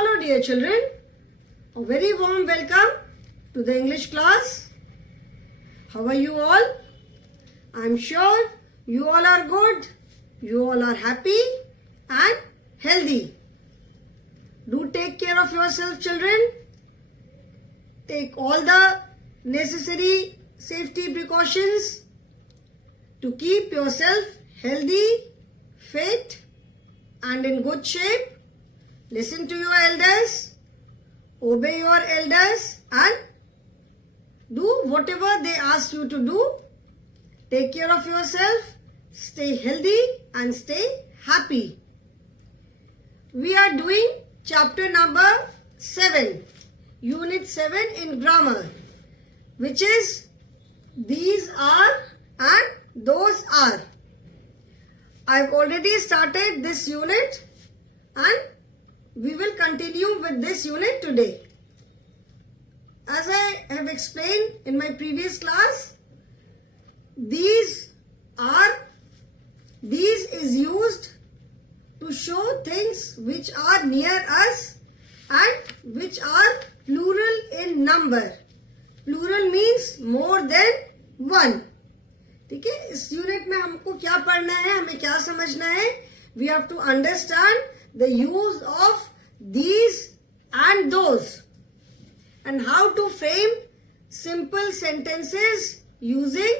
Hello dear children, a very warm welcome to the English class. How are you all? I am sure you all are good, you all are happy and healthy. Do take care of yourself children. Take all the necessary safety precautions to keep yourself healthy, fit and in good shape. Listen to your elders, obey your elders and do whatever they ask you to do. Take care of yourself, stay healthy and stay happy. We are doing chapter number 7, unit 7 in grammar, which is these are and those are. I've already started this unit and we will continue with this unit today. As I have explained in my previous class, these is used to show things which are near us and which are plural in number. Plural means more than one. ठीक है, इस unit में हमको क्या पढ़ना है, हमें क्या समझना है? We have to understand the use of these and those and how to frame simple sentences using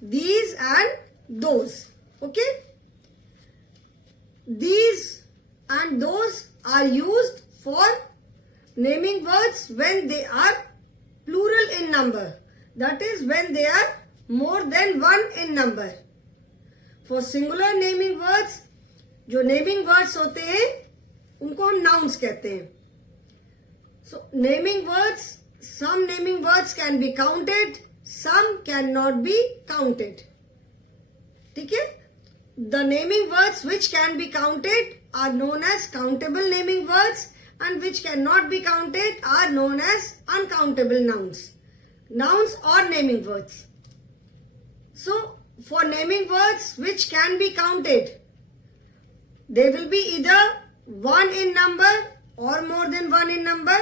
these and those. Okay? These and those are used for naming words when they are plural in number. That is when they are more than one in number. For singular naming words, जो naming words होते हैं उनको हम nouns कहते हैं. So naming words, some naming words can be counted, some can not be counted. ठीक है, the naming words which can be counted are known as countable naming words and which cannot be counted are known as uncountable nouns. Nouns or naming words. So, for naming words which can be counted, they will be either one in number or more than one in number.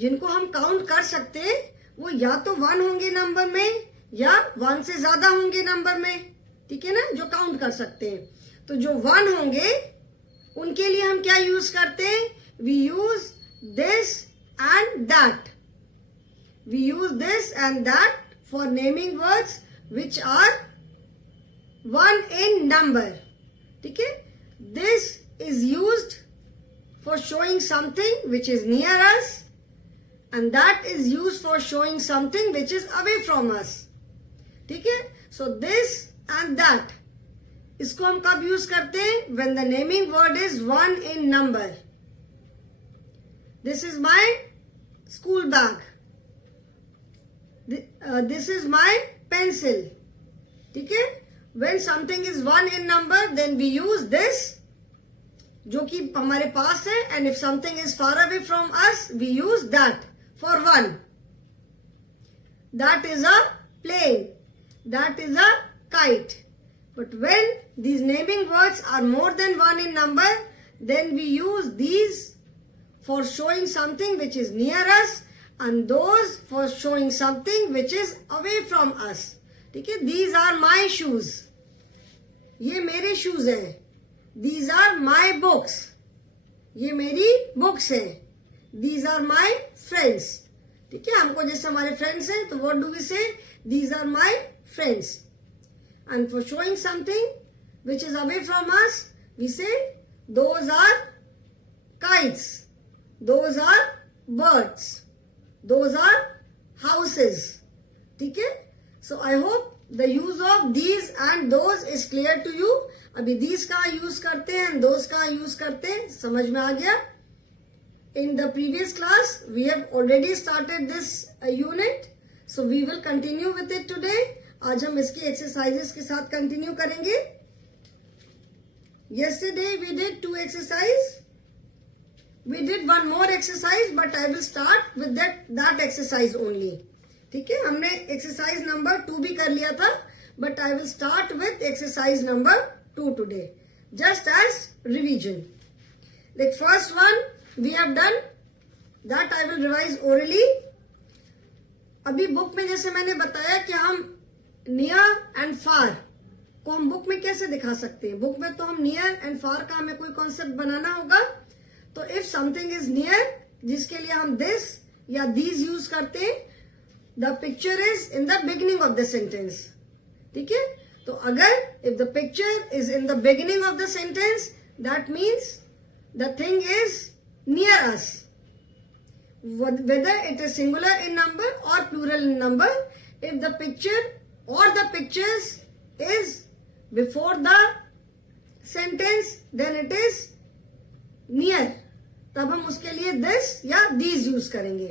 जिनको हम count कर सकते हैं वो या तो one होंगे number में या वन से ज्यादा होंगे नंबर में. ठीक है ना, जो काउंट कर सकते हैं. तो जो वन होंगे उनके लिए हम क्या यूज करते हैं? We use this and that. We use this and that for naming words which are one in number. ठीक है, this is used for showing something which is near us and that is used for showing something which is away from us. ठीक है, so this and that, इसको हम कब use करते हैं? When the naming word is one in number. This is my school bag. This is my pencil. ठीक है, when something is one in number, then we use this, जो कि हमारे पास है, and if something is far away from us, we use that for one. That is a plane. That is a kite. But when these naming words are more than one in number, then we use these for showing something which is near us and those for showing something which is away from us. ठीक है, these are my shoes. ये मेरे shoes हैं. These are my books. ये मेरी books हैं. These are my friends. ठीक है, हमको जैसे हमारे friends हैं तो what do we say? These are my friends. And for showing something which is away from us, we say those are kites. Those are birds. Those are houses. ठीक है, so I hope the use of these and those is clear to you. अभी these का use करते हैं and those का use करते हैं, समझ में आ गया? In the previous class we have already started this unit, so we will continue with it today. आज हम इसके exercises के साथ continue करेंगे. Yesterday we did 2 exercises. We did one more exercise, but I will start with that exercise only. ठीक है, हमने exercise number 2 भी कर लिया था, but I will start with exercise number 2 today, just as revision. Like first one, we have done that I will revise orally. अभी book में जैसे मैंने बताया कि हम नियर एंड फार को हम बुक में कैसे दिखा सकते हैं. बुक में तो हम नियर एंड फार का हमें कोई कॉन्सेप्ट बनाना होगा. तो इफ समथिंग इज नियर, जिसके लिए हम दिस या दीज यूज करते हैं, the picture is in the beginning of the sentence. ठीक है. तो अगर if the picture is in the beginning of the sentence, that means the thing is near us, whether it is singular in number or plural in number. If the picture or the pictures is before the sentence, then it is near. तब हम उसके लिए this या these use करेंगे.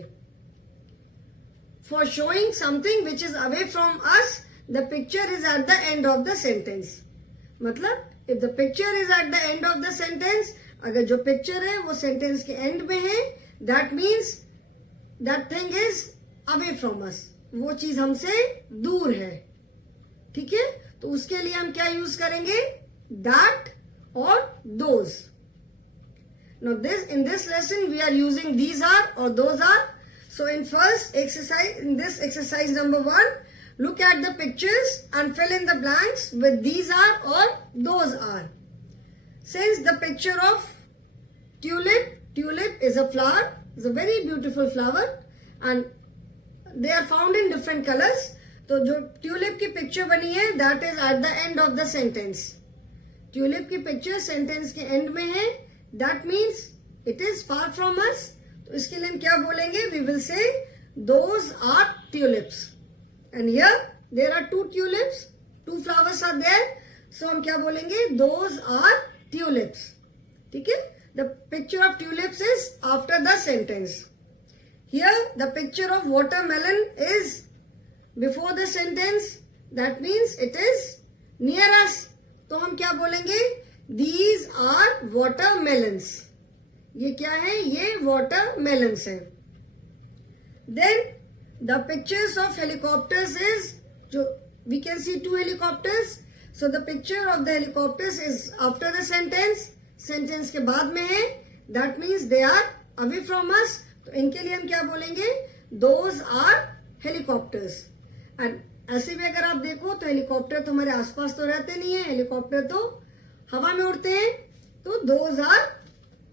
For showing something which is away from us, the picture is at the end of the sentence. मतलब if the picture is at the end of the sentence, अगर जो picture है वो sentence के end में है, that means that thing is away from us. वो चीज हमसे दूर है. ठीक है. तो उसके लिए हम क्या यूज करेंगे? that or those. Now in this lesson we are using these are or those are. So in first exercise, in this exercise number 1, look at the pictures and fill in the blanks with these are or those are. Since the picture of tulip is a flower, it's a very beautiful flower and they are found in different colors. तो जो tulip की picture बनी है, that is at the end of the sentence. Tulip की picture sentence के end में है, that means it is far from us. तो इसके लिए हम क्या बोलेंगे? We will say those are tulips. And here there are 2 tulips, 2 flowers are there. So हम क्या बोलेंगे? Those are tulips. ठीक है. The picture of tulips is after the sentence. Here the picture of watermelon is before the sentence. That means it is near us. तो हम क्या बोलेंगे? These are watermelons. ये क्या है? ये watermelons है. Then the pictures of helicopters is, जो we can see 2 helicopters. So the picture of the helicopters is after the sentence. Sentence के बाद में है, that means they are away from us. तो इनके लिए हम क्या बोलेंगे? Those are helicopters. एंड ऐसे भी अगर आप देखो तो हेलीकॉप्टर तो हमारे आसपास तो रहते नहीं है, हेलीकॉप्टर तो हवा में उड़ते हैं. तो those are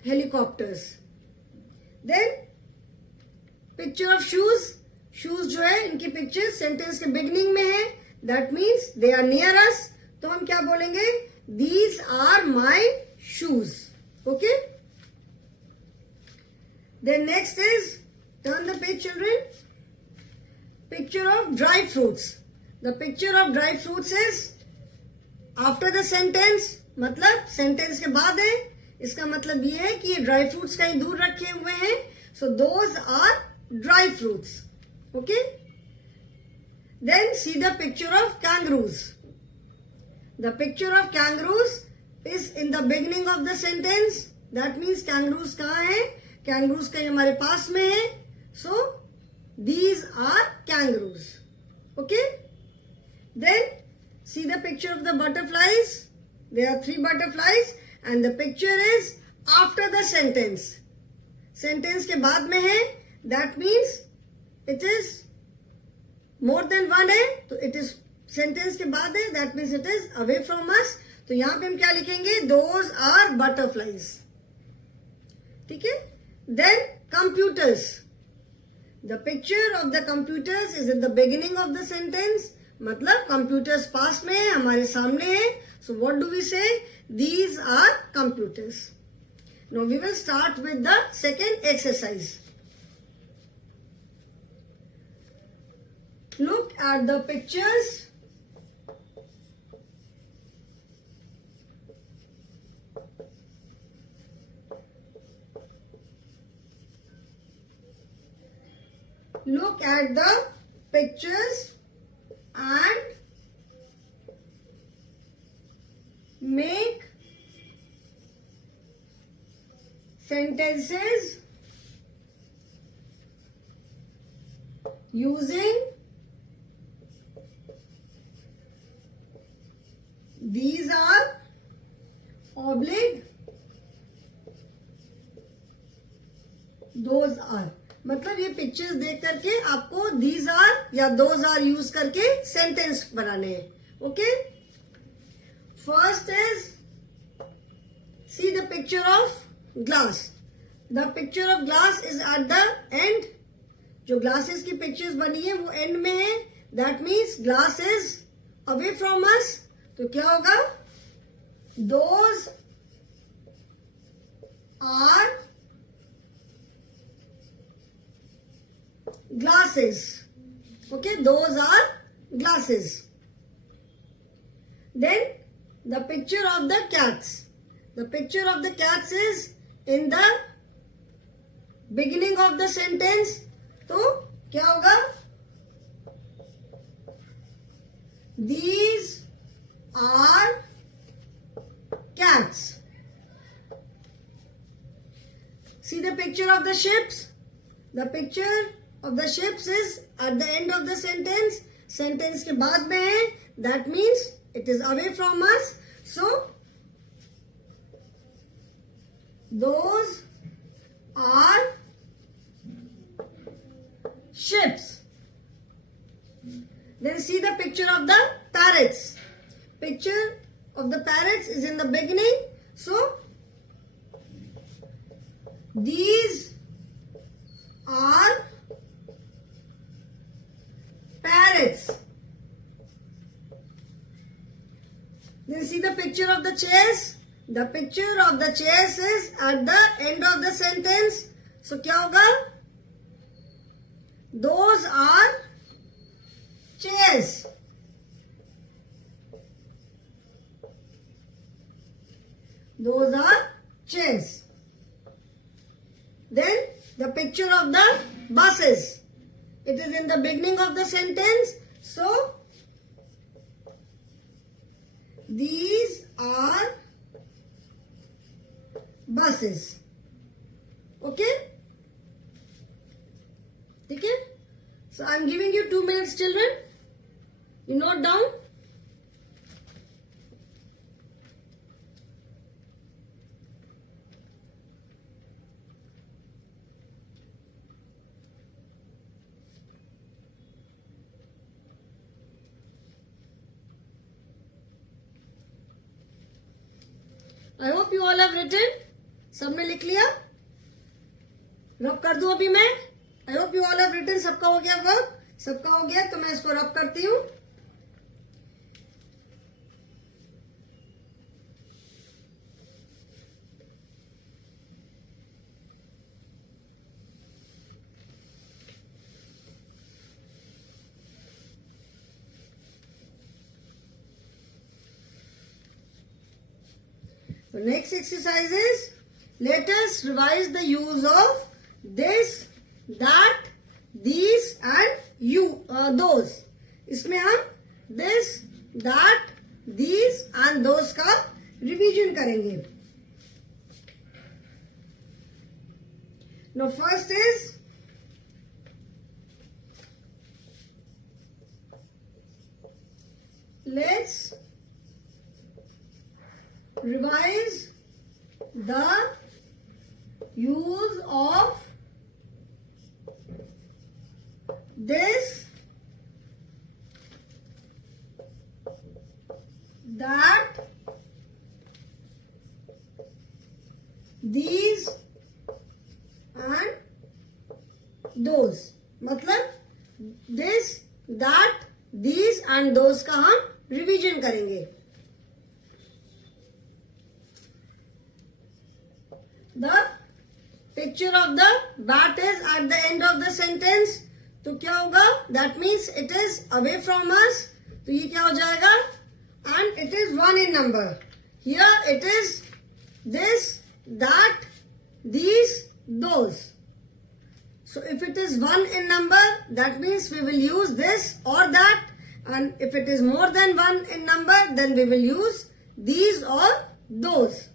helicopters. Then picture of shoes. Shoes जो है, इनकी पिक्चर सेंटेंस के बिगिनिंग में है, that means they are near us. तो हम क्या बोलेंगे? These are my shoes. Okay. Then next is, turn the page children. Picture of dry fruits. The picture of dry fruits is after the sentence. मतलब sentence के बाद है. इसका मतलब ये है कि ये dry fruits कहीं दूर रखे हुए हैं. So those are dry fruits. Okay. Then see the picture of kangaroos. The picture of kangaroos is in the beginning of the sentence. That means kangaroos कहाँ है? Kangaroos कहीं हमारे पास में है. So these are kangaroos. Okay. Then see the picture of the butterflies. There are 3 butterflies and the picture is after the sentence. Sentence के बाद में है. That means it is more than one है. तो it is sentence के बाद है. That means it is away from us. तो यहां पे हम क्या लिखेंगे? Those are butterflies. ठीक है. Then computers. The picture of the computers is in the beginning of the sentence. मतलब कंप्यूटर्स पास में है, हमारे सामने है. So what do we say? These are computers. Now we will start with the second exercise. Look at the pictures. Look at the pictures and make sentences using these are oblique those are, मतलब ये pictures देख करके आपको these are या those are use करके sentence बनाने हैं. Okay, first is see the picture of glass. The picture of glass is at the end. जो ग्लासेस की पिक्चर्स बनी है वो एंड में है. That means glass is away from us. तो क्या होगा, those are glasses. Okay, those are glasses. Then the picture of the cats. The picture of the cats is in the beginning of the sentence. तो क्या होगा, these are cats. See the picture of the ships. The picture of the ships is at the end of the sentence. Sentence के बाद में है. That means it is away from us. So those are ships. Then see the picture of the parrots. Picture of the parrots is in the beginning. So these are parrots. Then see the picture of the chairs. The picture of the chairs is at the end of the sentence. So क्या होगा, those are chairs. Those are chairs. Then the picture of the buses. It is in the beginning of the sentence. So these are buses. Okay? Okay? So I am giving you 2 minutes, children. You note down. I hope you all have written. सबने लिख लिया? रब कर दूं अभी मैं? I hope you all have written. सबका हो गया वर्क? सबका हो गया तो मैं इसको रब करती हूँ. So next exercise is, let us revise the use of this, that, these and you, those. इसमें हम this, that, these and those का रिवीजन करेंगे. Now first is, let's revise the use of this, that, these and those. मतलब this, that, these and those का हम revision करेंगे. The picture of the bat is at the end of the sentence. तो क्या होगा? That means it is away from us. तो ये क्या हो जाएगा? And it is 1 in number. Here it is this, that, these, those. So if it is 1 in number, that means we will use this or that. And if it is more than 1 in number, then we will use these or those.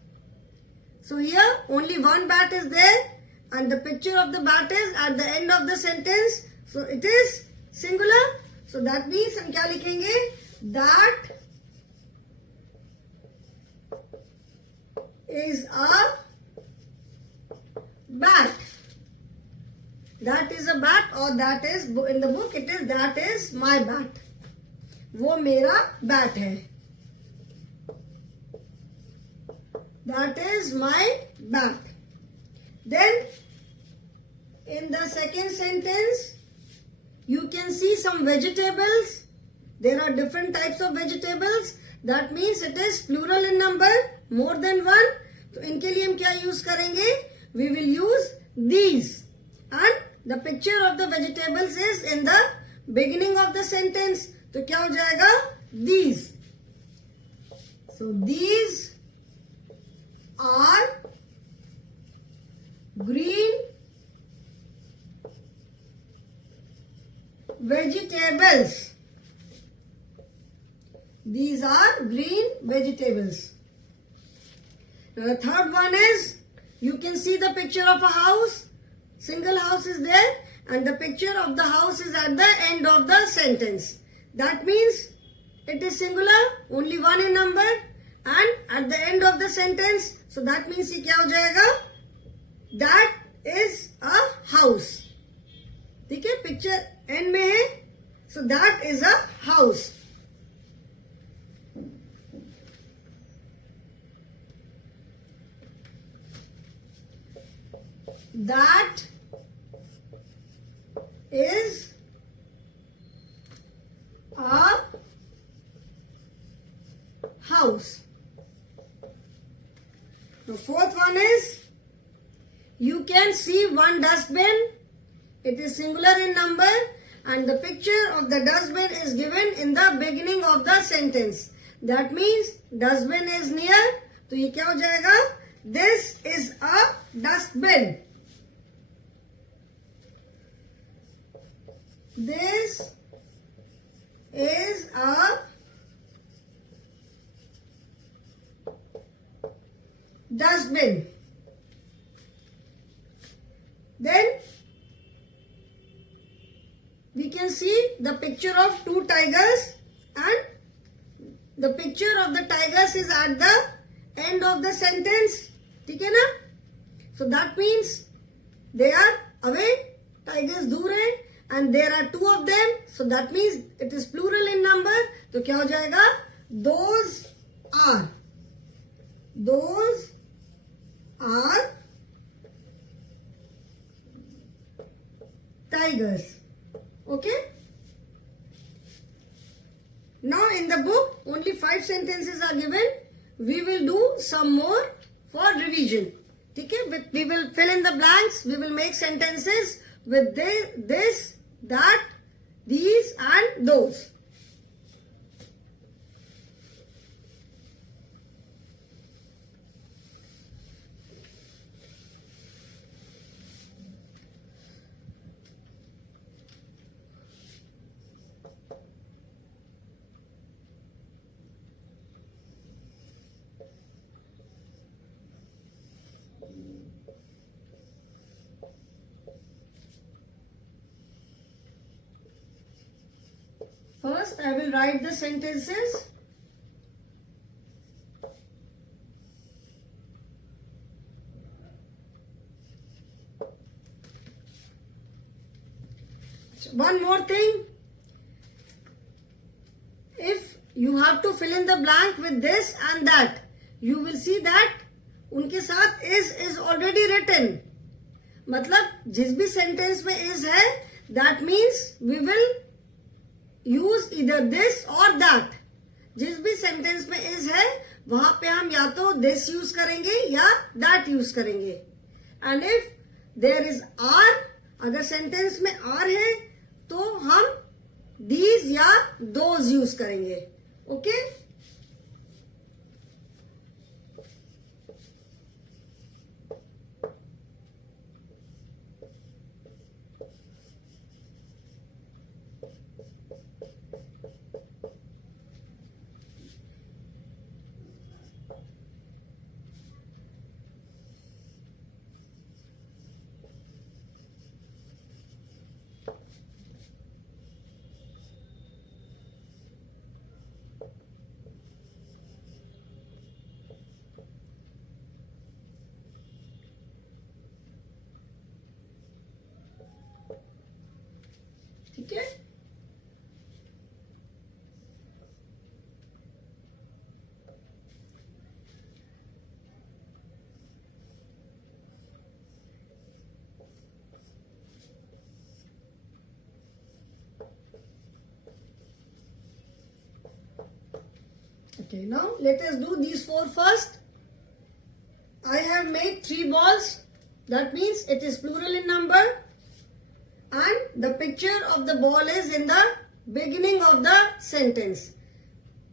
So here only one bat is there and the picture of the bat is at the end of the sentence. So it is singular. So that means हम क्या लिखेंगे? That is a bat. that is a bat or that is in the book it is that is my bat. वो मेरा bat है. That is my bat. Then in the second sentence you can see some vegetables. There are different types of vegetables. That means it is plural in number, more than one. तो इनके लिए हम क्या use करेंगे? We will use these. And the picture of the vegetables is in the beginning of the sentence. तो क्या हो जाएगा? These. So these are green vegetables. These are green vegetables. Now the third one is, you can see the picture of a house. Single house is there and the picture of the house is at the end of the sentence. That means it is singular, only one in number and at the end of the sentence. So that means ये क्या हो जाएगा? That is a house. ठीक है, picture end में है. So that is a house. That is a house. The fourth one is, you can see one dustbin. It is singular in number and the picture of the dustbin is given in the beginning of the sentence. That means dustbin is near. तो ये क्या हो जाएगा? This is a dustbin. This is a dustbin. Then we can see the picture of two tigers and the picture of the tigers is at the end of the sentence. ठीक है ना? So that means they are away, tigers दूर है and there are two of them. So that means it is plural in number. तो क्या हो जाएगा? Those are tigers. Okay? Now in the book only 5 sentences are given. We will do some more for revision. Okay? We will fill in the blanks. We will make sentences with this, that, these and those. First, I will write the sentences. One more thing. If you have to fill in the blank with this and that, you will see that उनके साथ is already written. मतलब जिस भी sentence में is है, that means we will use either this or that. जिस भी sentence में is है, वहां पे हम या तो this use करेंगे या that use करेंगे. And if there is are, अगर sentence में are है, तो हम these या those use करेंगे. Okay? Okay, now let us do these four first. I have made 3 balls. That means it is plural in number. And the picture of the ball is in the beginning of the sentence.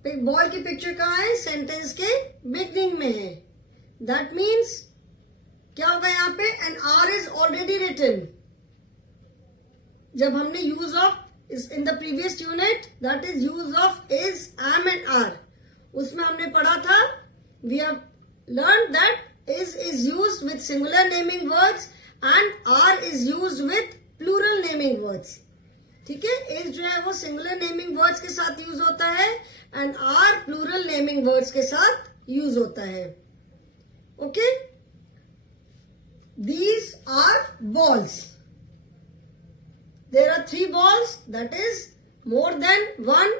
Ball की picture कहाँ है? Sentence के beginning में है. That means क्या होगा यहाँ पे? And are is already written. जब हमने use of in the previous unit, that is use of is, am and are, उसमें हमने पढ़ा था, we have learn that is used with singular naming words and are is used with plural naming words. ठीक है, is जो है वो singular naming words के साथ यूज होता है and are plural naming words के साथ यूज होता है. Okay, these are balls. There are 3 balls, that is more than one.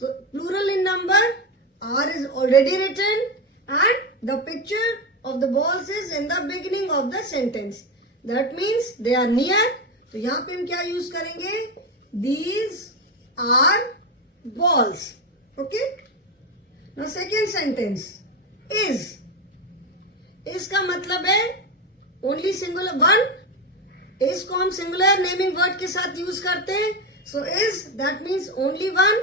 So plural in number, R is already written and the picture of the balls is in the beginning of the sentence. That means they are near. तो यहां पे हम क्या use करेंगे? These are balls. Okay? Now second sentence is. is का मतलब है only singular one. is को हम सिंगुलर नेमिंग वर्ड के साथ यूज करते हैं. सो is that means only one.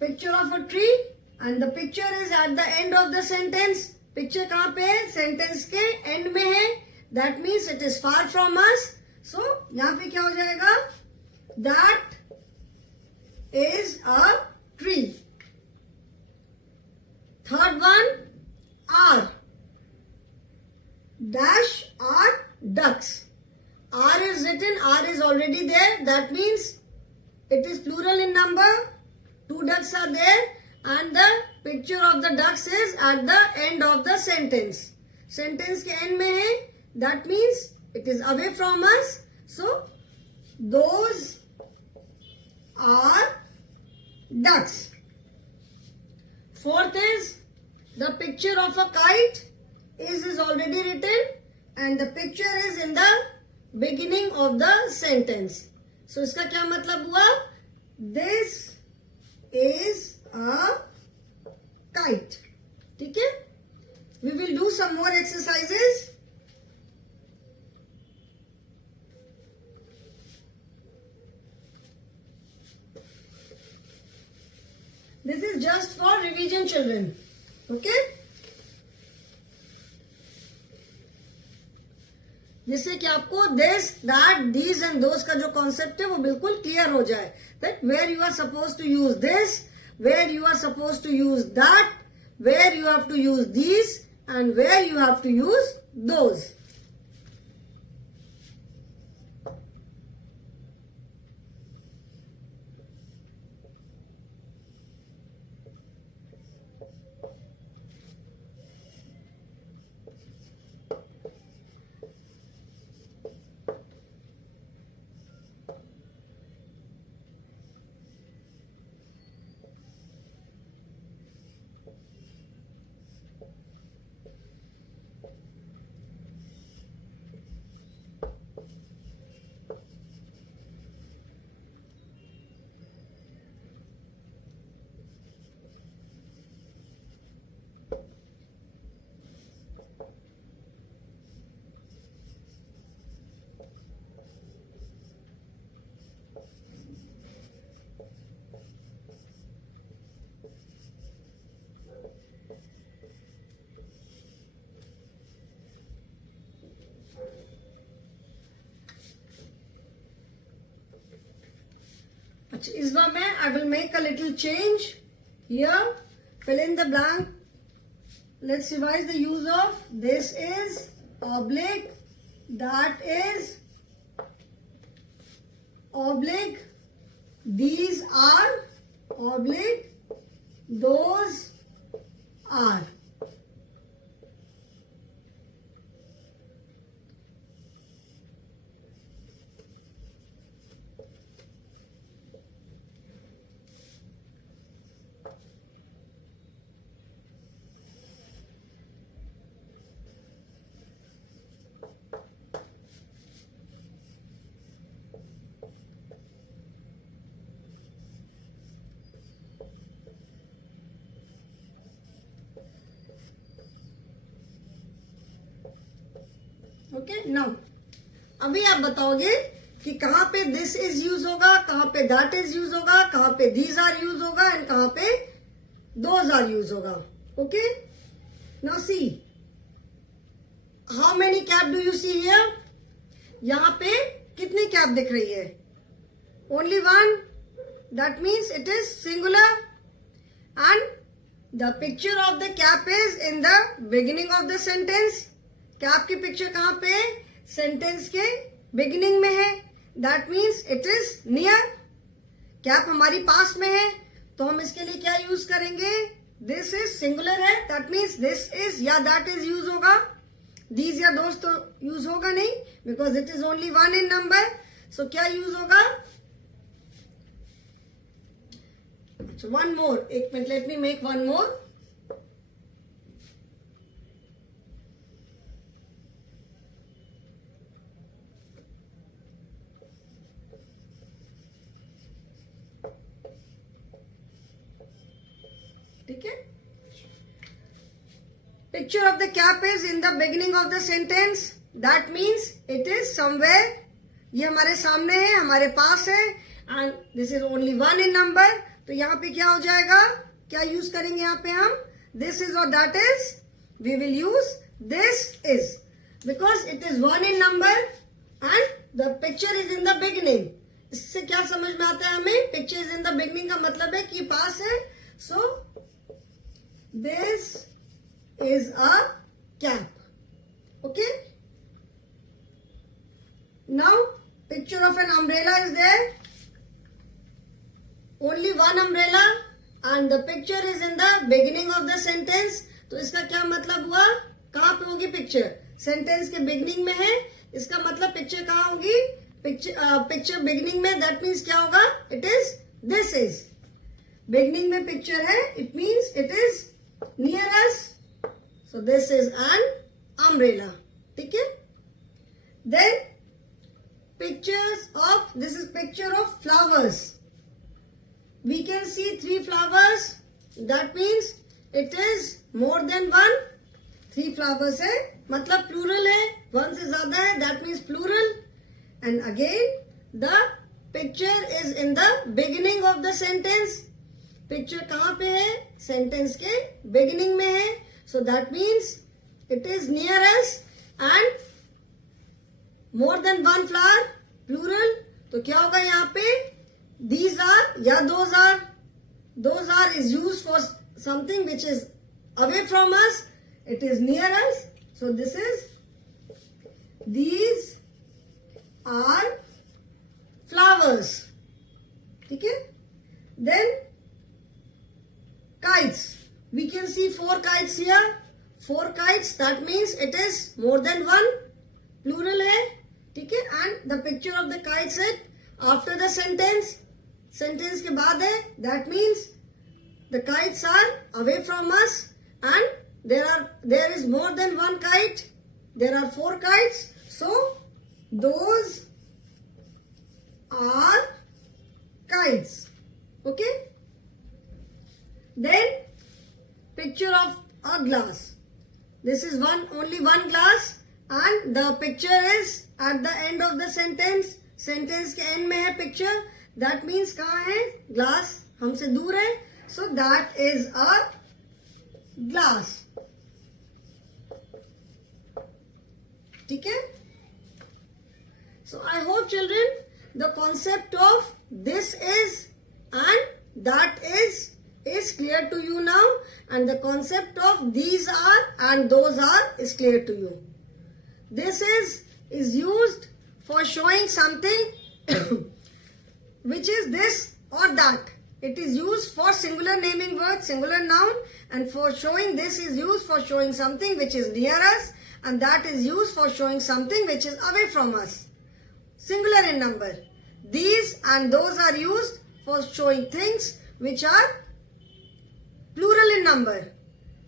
Picture of a tree and the picture is at the end of the sentence. Picture कहाँ पे है? सेंटेंस के एंड में है. That means it is far from us. So यहाँ पे क्या हो जाएगा? That is a tree. Third one, R. Dash R ducks. R is written, R is already there. That means it is plural in number. 2 ducks are there and the picture of the ducks is at the end of the sentence. Sentence के end में है. That means it is away from us. So those are ducks. Fourth is the picture of a kite. Is already written and the picture is in the beginning of the sentence. So इसका क्या मतलब हुआ? This is a kite. ठीक है? We will do some more exercises. This is just for revision children. Okay? जिससे कि आपको this, that, these and those का जो कॉन्सेप्ट है वो बिल्कुल क्लियर हो जाए. That where you are suppose to use this, where you are suppose to use that, where you have to use these and where you have to use those. अच्छा, इस बार मैं I will make a little change here. Fill in the blank. Let's revise the use of this is oblique, that is oblique, these are oblique, those are. Okay now अभी आप बताओगे कि कहाँ पे दिस इज यूज होगा, कहाँ पे that is use होगा, कहाँ पे दीज आर यूज होगा एंड कहाँ पे दोज आर यूज होगा. Okay now see how many cap do you see here. यहाँ पे कितनी कैप दिख रही है? Only one. That means it is singular and the picture of the cap is in the beginning of the sentence. Cap की picture कहाँ पे है? सेंटेंस के बिगिनिंग में है. That means it is near. Cap हमारी पास में है तो हम इसके लिए क्या यूज करेंगे? दिस इज सिंगुलर है, दैट मीन्स दिस इज या दैट इज यूज होगा. दीज या दोस्त तो यूज होगा नहीं because it is only one in number. So क्या यूज होगा? वन मोर, एक minute, let me make one more. ठीक है. Picture of the cap is in the beginning of the sentence. That means it is somewhere. ये हमारे सामने है, हमारे पास है and this is only one in number. तो यहाँ पे क्या हो जाएगा? क्या यूज करेंगे यहाँ पे हम? This is or that is. We will use this is because it is one in number and the picture is in the beginning. इससे क्या समझ में आता है हमें? Picture is in the beginning का मतलब है कि पास है. So this is a cap. Okay. Now picture of an umbrella is there. Only one umbrella and the picture is in the beginning of the sentence. तो इसका क्या मतलब हुआ? कहाँ पे होगी पिक्चर? सेंटेंस के बिगिनिंग में है. इसका मतलब पिक्चर कहाँ होगी? पिक्चर बिगिनिंग में. दैट मीन्स क्या होगा? It is this is. Beginning में पिक्चर है, it means it is near us. So this is an umbrella. ठीक है. Then pictures of, this is picture of flowers. We can see 3 flowers. That means it is more than 1. 3 flowers है मतलब plural है. 1 से ज्यादा है, that means plural. And again the picture is in the beginning of the sentence. Picture कहाँ पे है? Sentence के beginning में है. So that means it is near us and more than one flower, plural. तो क्या होगा यहाँ पे? These are या those are. Those are is used for something which is away from us. It is near us. So this is, these are flowers. ठीक है. Then kites. We can see 4 kites here. 4 kites. That means it is more than 1. Plural है. ठीक है. And the picture of the kites is after the sentence. Sentence के बाद है. That means the kites are away from us and there is more than 1 kite. There are 4 kites. So those are kites. Okay. Then picture of a glass. This is only one glass and the picture is at the end of the sentence. Sentence के end में है picture. That means कहाँ है? Glass हमसे दूर है. So that is a glass. ठीक है? So I hope children the concept of this is and that is clear to you now, and the concept of these are and those are is clear to you. This is used for showing something which is this or that. It is used for singular naming word, singular noun, and for showing this is used for showing something which is near us, and that is used for showing something which is away from us. Singular in number. These and those are used for showing things which are plural in number.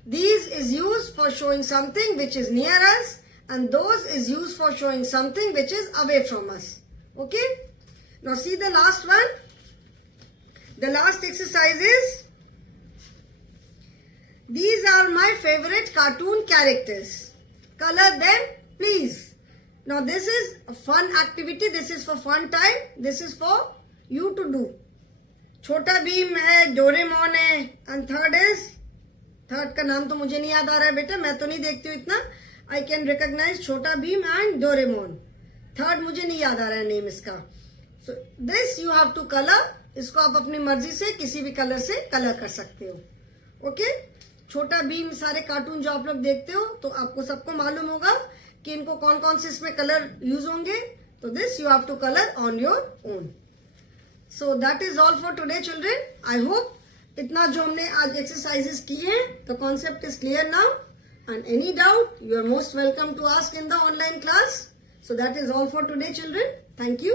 These is used for showing something which is near us and those is used for showing something which is away from us. Okay? Now see the last one. The last exercise is, these are my favorite cartoon characters. Color them please. Now this is a fun activity. This is for fun time. This is for you to do. छोटा भीम है, Doraemon है, and third का नाम तो मुझे नहीं याद आ रहा है बेटा, मैं तो नहीं देखती हूँ इतना. आई कैन रिकॉग्नाइज छोटा भीम एंड डोरेमोन. थर्ड मुझे नहीं याद आ रहा है नेम इसका. So this you have to colour. इसको आप अपनी मर्जी से किसी भी कलर से कलर कर सकते हो. ओके. छोटा भीम सारे कार्टून जो आप लोग देखते हो तो आपको सबको मालूम होगा कि इनको कौन कौन से इसमें कलर यूज होंगे. तो this you have to colour on your own. So that is all for today children. I hope इतना जो हमने आज एक्सरसाइजेस किए हैं, the concept is clear now. And any doubt you are most welcome to ask in the online class. So that is all for today children. Thank you.